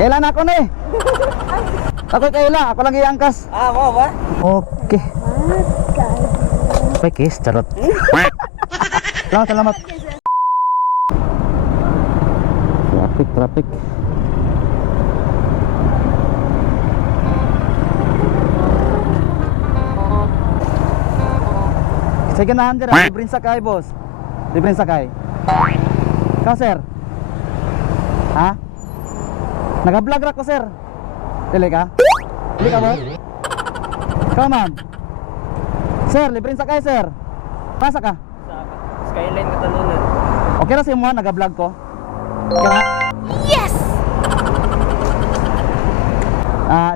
Kailan ako na eh. Ako kailan, ako lang iangkas. Mo ba? Okay. May kiss, charot. Salamat, salamat. Traffic. Sige na, Hunter. Libre sakay, boss. Libre sakay. Ka, sir? Ha? Nag-vlog ra ko, sir. Dili ka? Dili ka, boss? Ka, ma'am? Sir, libre sakay, sir. Pasa ka? Sa Skyline Katalunan. Okay na si mo, nag-vlog ko. Okay na? Yes!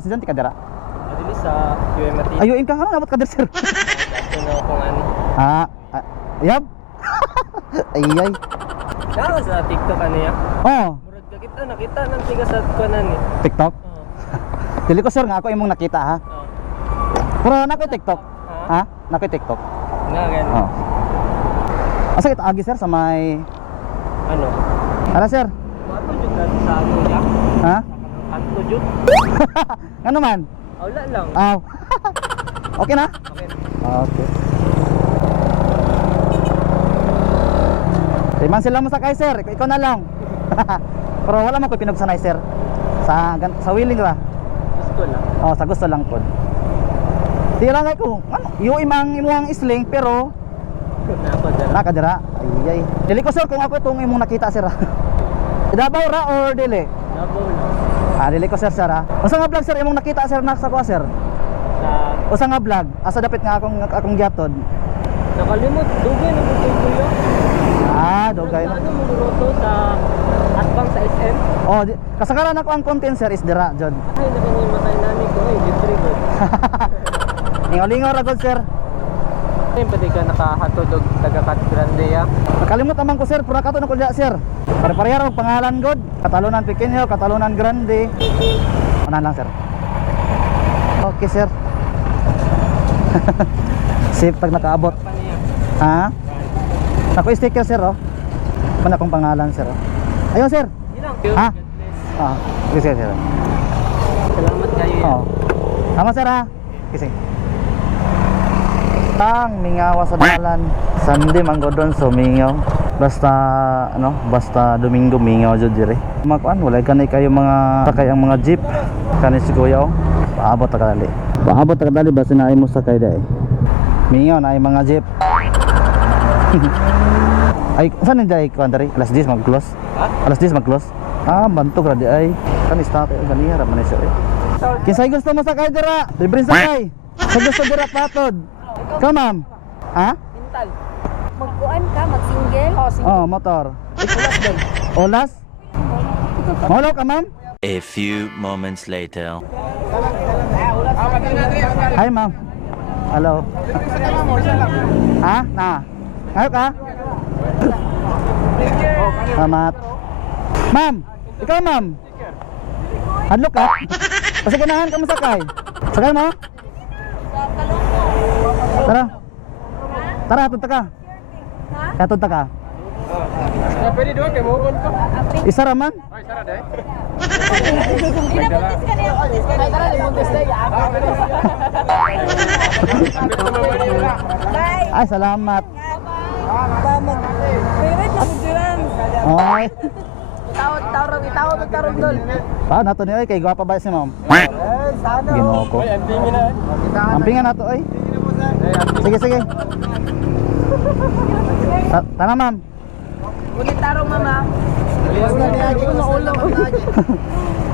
Si Janti ka dira? Adili sa UMT. Ayuin ka, dapat ka dira, sir. Ano kung ano. Yab. Ayay. Kaya sa TikTok ano ya? Oh, Murag ka nakita ng tiga sa kuanan eh. TikTok. Oo. Dili ko, sir, nga ako imong nakita, ha. Oo. Pero nakoy TikTok. Ha? Nakoy TikTok. Nga gan. Oh. Asa kita agi, sir, sa may Ano? Ala, sir? Wato jud na sa ano ya? Ha? Kanto jud. Ano man? Wala lang. Aw. Okay na? Okay. Okay. Timan sila mo sakay, sir. Ikaw na lang. Pero wala man ko pinagsanay, sir. Sa willing ra. Gusto lang. Oh, sa gusto lang pod. Di lang ko. Ano? Yung imuhang isling pero Napa dala. nakadira. Ayay. Dili ko, sir, kung ako itong imong nakita, sir. Dabaw ra or dili? Double lang. Dili ko, sir, sir, ha. Usa nga vlog, sir, imong nakita, sir, sa ko, sir. Sa Usa nga vlog. Asa dapit nga akong gyatod. nakalimot dugay na ko kuya. Dugay na. Ano mo luto sa atbang sa SM? Oh, kasagaran ako ang content, sir, is dira, jud. Ay nakanin matay nani ko eh, libre ko. Lingaw-lingaw ra gud, sir. Ay pwede ka nakahatod og taga Cat Grande ya. Nakalimot naman ko, sir, pura kato na ko diya, sir. Pare-pareha og pangalan god. Katalunan Pequeño, Katalunan Grande. Unahan lang, sir. Okay, sir. Safe tag nakaabot. Paniya. Ha? Ako sticker, sir, oh. Mana akong pangalan, sir, oh. Ayun, sir. Ilang. Ha? God bless. Sige, sir. Salamat kayo. Oh. Tama, sir, ha? Kising. Tang mingawa sa dalan. Sunday manggodon so mingaw. Basta Domingo mingaw jud dire. Makuan wala kanay kayo mga sakay ang mga jeep. Kanay si kuya, oh. Paabot ta kadali. Paabot ta kadali basta naay mo sakay dai. Mingaw na ay mga jeep. Ay, saan ni dai kuan diri? Alas 10 mag-close. Ha? Alas 10 mag-close. Bantog ra di ay. Kan start ay ganiya ra man siya. Kinsay gusto mo sakay dira? Libre sakay. Sa gusto dira patod. Ka, ma'am? Ha? Pintal. Magkuan ka, mag-single? Oh, motor. Olas? Hello ka, ma'am? A few moments later. Hi, ma'am. Hello. Ha? Ayaw ka? Salamat. Ma'am, ikaw, ma'am. Hadlo ka? Kasi ganahan ka masakay. Sakay mo? Tara, tunta ka. Kaya tunta ka. Pwede doon kay mo ko. Isa raman? Ay sara dai. Pinapuntis ka na yung puntis ka na. Tara limontes dai. Bye! Ay, salamat. Favorite na kujiran. Ay. Itawag dol. Nato ni oy kay gwapa ba si ma'am? Ginoo ko. Ampingin na. Ampingan nato oy. Sige. Tara, ma'am. Gunit tarong mama.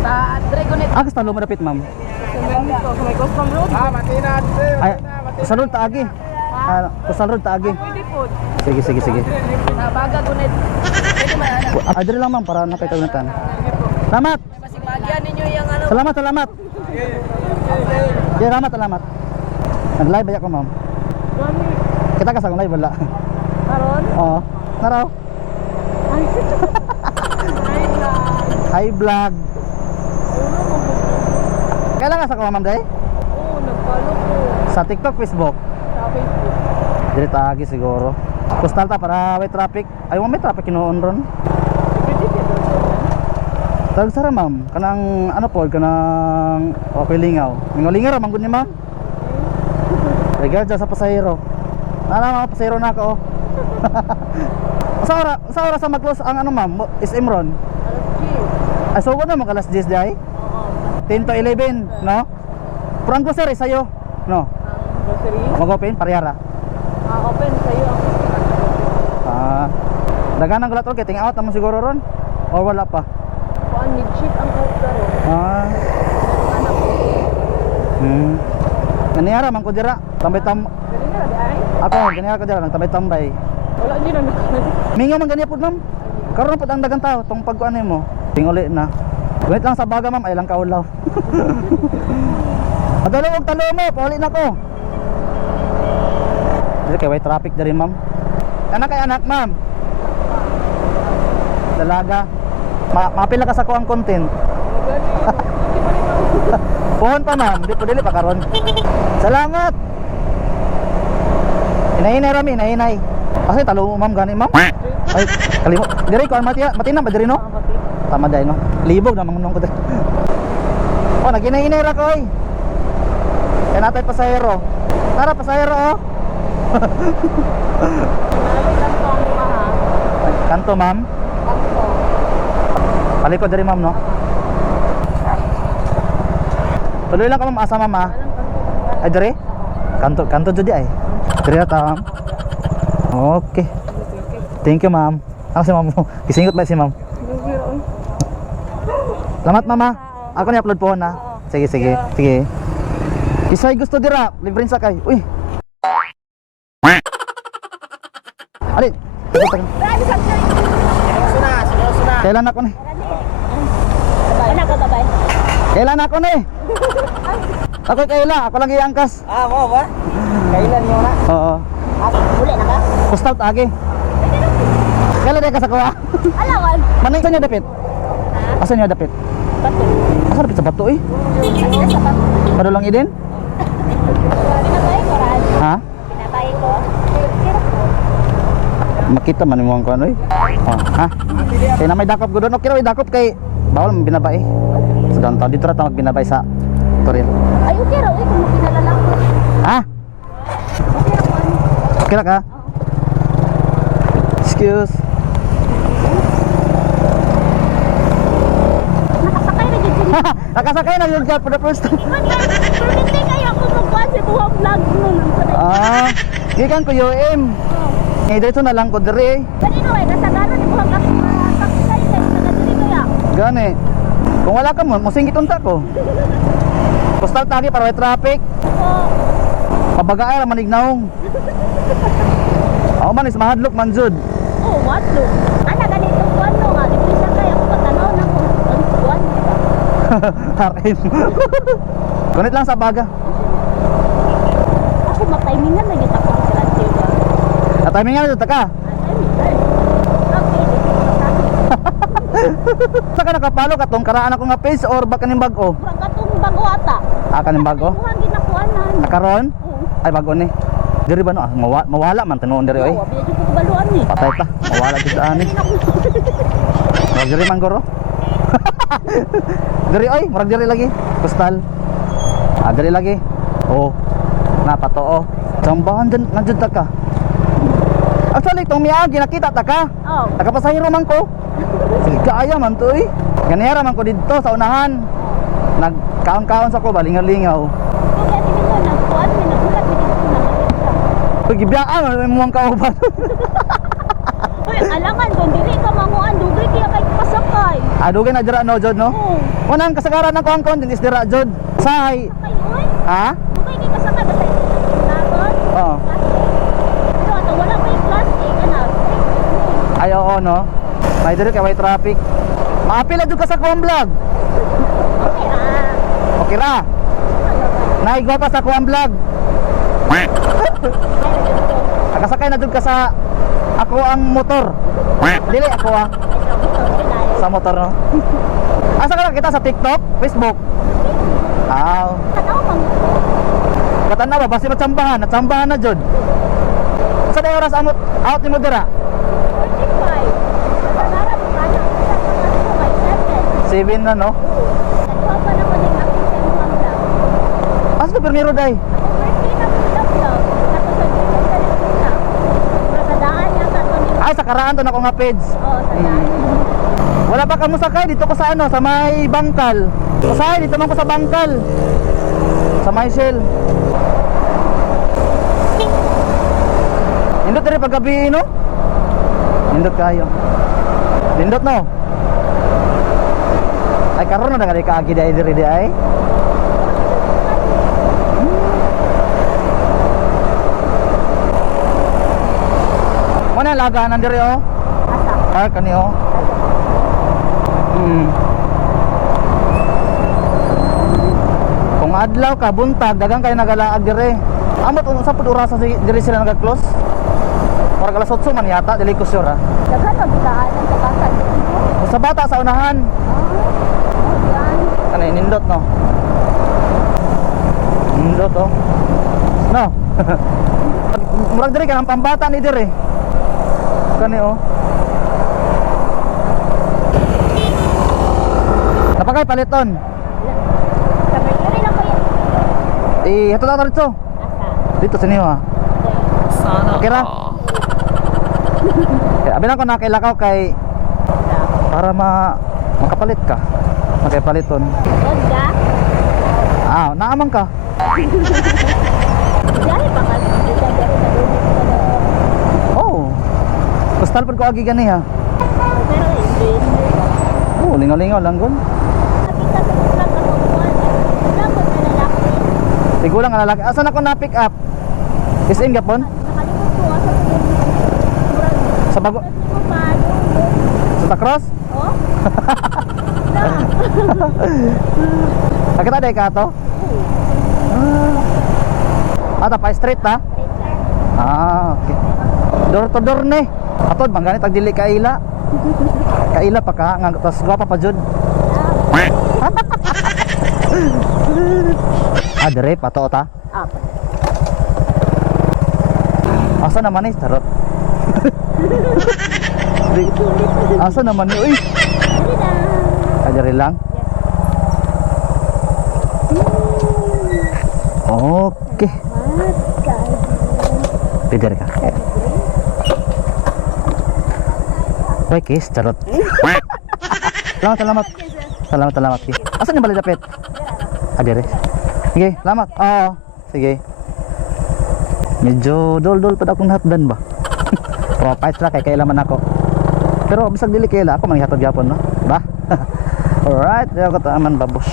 Sa Andre gunit. Kas talo madapit, ma'am. May custom road. Matina. Ay, kusal road taagi. Kusal road taagi. Pwede po. Sige. Sa Baga gunit. Pwede man. Adre lang, ma'am, para napaytagunan. Salamat. Masipagyan ninyo yung ano. Salamat. Salamat. Nag-live ba ako, ma'am? Kita ka sa live wala. Karon? Oo. Naraw. Hi vlog. Kailan ka sa ko, ma'am, day? Oo, nagpalo ko. Sa TikTok, Facebook. Sa Facebook. Dili tagi siguro. Postal ta para may traffic. Ay, may traffic kinuon ron. Pwede ka doon. Tawag sara ma'am, kanang ano po, kanang okay lingaw. Lingaw-lingaw ra man gud ni ma'am. Regal dyan sa pasahero. Mga pasahero na ako. Sa oras sa mag-close ang ano ma'am, is Imron. Ay so na mga alas 10 di ay? 10 to 11, no? Purang grocery sa'yo, no? Grocery? Mag-open, parehara. Open sa'yo ang Dagan ang gulat okay, ting out naman siguro ron? Or wala pa? kuan mid-ship ang kaugaro. Anak ko. Ganiyara man ko dira, tambay-tam. Ganina di ay? Ako, ganiyara ko dira, nang tambay-tambay. Wala din ang Mingaw man ganiya pud ma'am. Karon pud ang dagang tao tong pagkuan mo. Tinguli na. Wait lang sa baga ma'am, ay lang kaulaw. Adalo og talo mo, pauli na ko. Dili kay way traffic diri ma'am. Anak kay anak ma'am. Dalaga. Mapila ka sa ko ang content. Puhon pa ma'am, di po dili pa karon. Salamat. Inay-inay rami, inay-inay. Kasi talo mo ma'am gani ma'am. Ay, kalimot. Diri ko matina ba diri no? Tama dai no. Libog na mangunong ko diri. Oh, naginay-inay ra ko oy. Kaya natay pasahero. Tara pasahero oh. Kanto ma'am. Palikod diri ma'am no. Tuloy lang ka ma'am, asa ma'am ha? Ay diri? Kanto jud di ay. Diri ta ma'am. Okay. Thank you ma'am. Ako si ma'am mo. Isingot ba si ma'am? Salamat mama. Ako ni upload po na. Sige. Isay gusto dira, libre sakay. Uy. Alin? Kailan ako ni? Kailan ako ni? Ako kailan, ako lang iangkas. Mo ba? Kailan mo na? Oo. Uli na ka? Kustal tagi. Kailan din ka sa kuha? Alawan. Manay sa niyo dapit? Asa niyo dapit? Bato. Asa dapit sa bato eh? Asa sa bato? Padulong idin? Pinabay ko ran. Ha? Pinabay ko. Kira ko. Makita man mo ang kuan oy. Oh, ha? Kay na may dakop gudon. Okay ra may dakop kay bawal man binabay. Sa downtown dito ra ta magbinabay sa Toril. Ay, okay raw. Kung pinalala ko. Ha? Okay raw ko. Okay ra ka? Excuse. Nakasakay na dyan sila. Nakasakay na yun ka for the first time. Permit kayo ako magkuhan sa buhang vlog nun. Gikan ko UM. Ngay dito na lang ko diri. Kanino eh, kasagaran ni buhang kakisay kayo. Nagadiri ko ya. Gani. Kung wala ka mo, musingit unta ko. Postal tagi para may traffic. Oo. Pabagaay ra manignaong. Ako man is mahadlok man jud. Oh, what lo? Ana ganito kuan no nga. Libre sa kayo. Patanaw na ko. Kuan. Harin. Kunit lang sa baga. Ako matimingan na kita ko sa diba. At timing nga jud ta ka. Okay, Sa ka nakapalo katong karaan ako nga page or baka ning bag-o? Murang katong bago ata. Kaning bag-o? Buhang ginakuanan. Nakaron? Oo. Ay bago ni. Diri ba no? Mawala man tinuon diri oy. Oo, biya ko kabaluan ni. Patay ta. Mawala jud sa ani. Murag diri man guro. Diri oy, murag diri lagi. Postal. Diri lagi. Oh. Napatoo. Sambahan din nanjud ta ka. Actually, itong miagi nakita ta ka. Oh. Nakapasahero man ko. Sige, kaya man to eh. Ganiyara man ko dito sa unahan. Nagkaon-kaon sa ko, balingaw-lingaw. Kaya tinino nagkuan ni nagulat ni dito na nakita. Pagibiyaan, may muwang kauban. Uy, alangan doon dili ka manguan dugay kaya kay pasakay. Dugay na dira no, Jod, no? Oo. Unang kasagaran ng kuang din is dira, Jod. Say. Kay uy. Ha? Dugay kay kasakay basta nagon. Oo. Pero ato wala pa yung plastic ana. Ay, oo, no? May diri kay may traffic. Maapila jud ka sa kuang vlog. Okay ah. Okay ra. Naigwa pa sa kuang vlog. Nakasakay na jud ka sa ako ang motor. Dili ako sa motor, no? Asa ka kita sa TikTok, Facebook? Tanaw mang Katanaw ba basi matsambahan, natsambahan na jud. Sa day oras amot out ni mo dira? 45. Sa nara mo kana sa mga 7 na, no? Nagkuha pa na ko din ako sa mga vlog. Asa ka permiro, day? Ako birthday na po sa vlog. Ako sa Gilid sa Laguna. Magadaan niya sa ito ni... Ay, sa karaan to na ko nga page. Oo, sa daan. Wala pa ka mo sakay dito ko sa ano, sa may bangkal. Sakay dito man ko sa bangkal. Sa may shell. Nindot rin paggabi, no? Nindot kayo. Nindot, no? Ay, karon na nga kaagi di diri di ay. Mana laga nandiri oh? Asa? Park kani oh. Kung adlaw ka buntag dagang kay nagalaag dire. Amot unsa pud oras sa dire sila nagka-close? Murag alas 8 man yata dili ko sure. Daghan magdaan ang kabasan dito. Sa bata sa unahan. Yan. Ano nindot no? Nindot oh. No. Murag dire ka ng pambata ni dire. Kani oh. Napakay paliton. Sabay yun rin ako yan. Hato na dito. Asa? Dito sa niyo ha. Okay ra? Kaya abi na ko nakilakaw kay para makapalit ka. Makapaliton. Huwag ka? Naaman ka. Dahil pa ka. Dahil sa dulit ko na. Oh. Postal pud ko agi gani ha. Pero hindi. Oh, lingaw-lingaw lang gon. Nakita sa vlog ako buwan. Dapat na lalaki. Tigulang nga lalaki. Asa na ko na pick up? Is-in gapon? Nakalimot ko asa ko yung murag. Sa bago Hindi mo pa doon. sa cross? Oh? Nakita day ka to? Ata pa straight ta? Okay. Door to door ni. Atod bang ganit dili ka ila. Kaila pa ka nga tas gwapa pa jud. Dire pato ta. Apa? Asa naman ni tarot? Asa naman ni uy? Dili na. Dire lang. Okay. Pwede ka. Wait, kiss, charot. Salamat. Salamat. Asan yung balay dapit? Dire. Sige, salamat. Oo, sige. Medyo dol-dol pa akong hatdan ba? Pumapait lang kay kailaman ako. Pero bisag dili kaila ako manghihatod gyapon no? Diba? Alright, ako ta man babos.